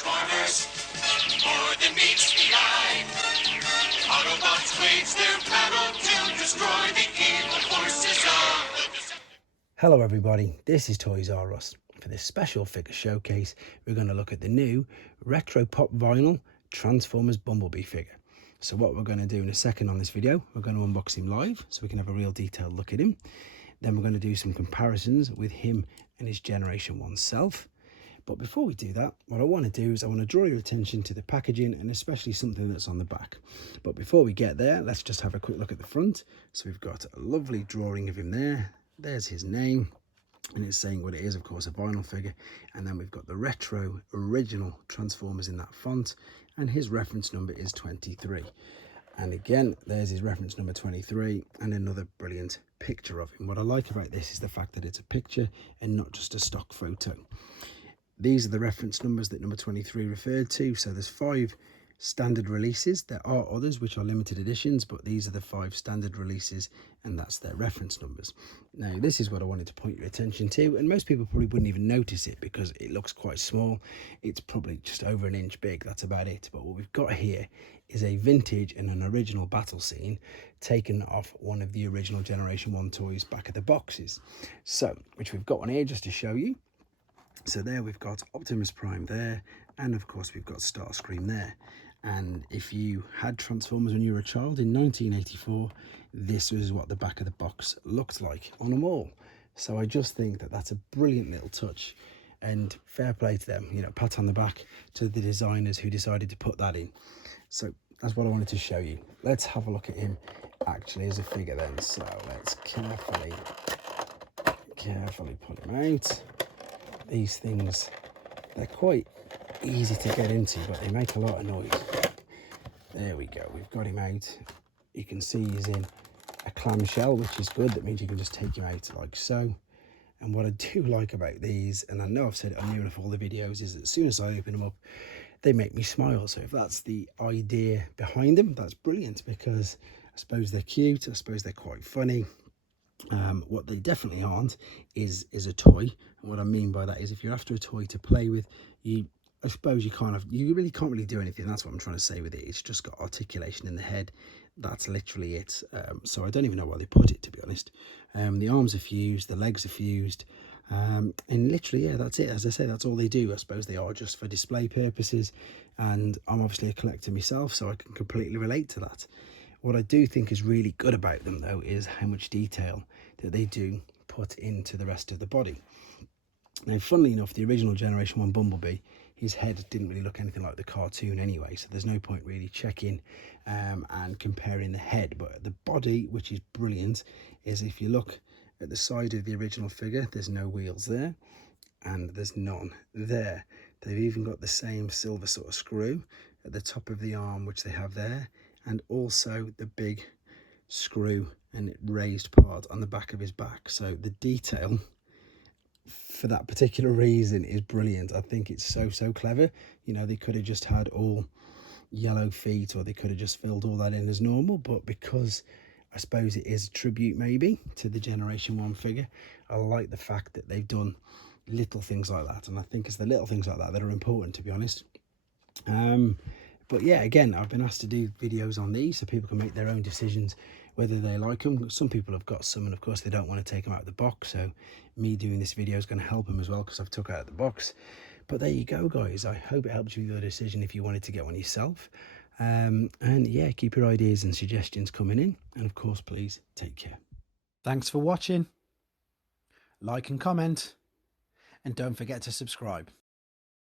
Transformers, more than meets the eye. Autobots wage their battle to destroy the evil forces of the Hello everybody, this is Toys R Us. For this special figure showcase, we're going to look at the new Retro Pop Vinyl Transformers Bumblebee figure. So what we're going to do in a second on this video, we're going to unbox him live so we can have a real detailed look at him. Then we're going to do some comparisons with him and his Generation 1 self. But before we do that, what I want to do is I want to draw your attention to the packaging and especially something that's on the back. But before we get there, let's just have a quick look at the front. So we've got a lovely drawing of him there. There's his name, and it's saying what it is, of course, a vinyl figure. And then we've got the retro original Transformers in that font, and his reference number is 23. And again, there's his reference number 23, and another brilliant picture of him. What I like about this is the fact that it's a picture and not just a stock photo. These are the reference numbers that number 23 referred to. So there's 5 standard releases. There are others which are limited editions, but these are the 5 standard releases, and that's their reference numbers. Now, this is what I wanted to point your attention to, and most people probably wouldn't even notice it because it looks quite small. It's probably just over an inch big, that's about it. But what we've got here is a vintage and an original battle scene taken off one of the original Generation 1 toys back of the boxes. So, which we've got one here just to show you. So there we've got Optimus Prime there, and of course we've got Starscream there. And if you had Transformers when you were a child in 1984, this was what the back of the box looked like on them all. So I just think that that's a brilliant little touch, and fair play to them, you know, pat on the back to the designers who decided to put that in. So that's what I wanted to show you. Let's have a look at him actually as a figure then. So let's carefully pull him out. These things, they're quite easy to get into, but they make a lot of noise. There we go, we've got him out. You can see he's in a clamshell, which is good. That means you can just take him out like so. And what I do like about these, and I know I've said it on nearly all the videos, is that as soon as I open them up, they make me smile. So if that's the idea behind them, that's brilliant, because I suppose they're cute, I suppose they're quite funny. What they definitely aren't is a toy. And what I mean by that is, if you're after a toy to play with, I suppose you really can't really do anything. That's what I'm trying to say with it. It's just got articulation in the head. That's literally it. So I don't even know why they put it, to be honest. The arms are fused, the legs are fused, and literally, yeah, that's it. As I say, that's all they do. I suppose they are just for display purposes, and I'm obviously a collector myself, so I can completely relate to that. What I do think is really good about them, though, is how much detail that they do put into the rest of the body. Now, funnily enough, the original Generation 1 Bumblebee, his head didn't really look anything like the cartoon anyway, so there's no point really checking and comparing the head. But the body, which is brilliant, is if you look at the side of the original figure, there's no wheels there, and there's none there. They've even got the same silver sort of screw at the top of the arm, which they have there, and also the big screw and raised part on the back of his back. So the detail for that particular reason is brilliant. I think it's so clever. You know, they could have just had all yellow feet, or they could have just filled all that in as normal, but because I suppose it is a tribute maybe to the Generation 1 figure, I like the fact that they've done little things like that, and I think it's the little things like that that are important, to be honest. But yeah, again, I've been asked to do videos on these so people can make their own decisions whether they like them. Some people have got some, and of course they don't want to take them out of the box, so me doing this video is going to help them as well, because I've took out of the box. But there you go, guys. I hope it helps you with your decision if you wanted to get one yourself. And yeah, keep your ideas and suggestions coming in, and of course, please take care. Thanks for watching. Like and comment, and don't forget to subscribe.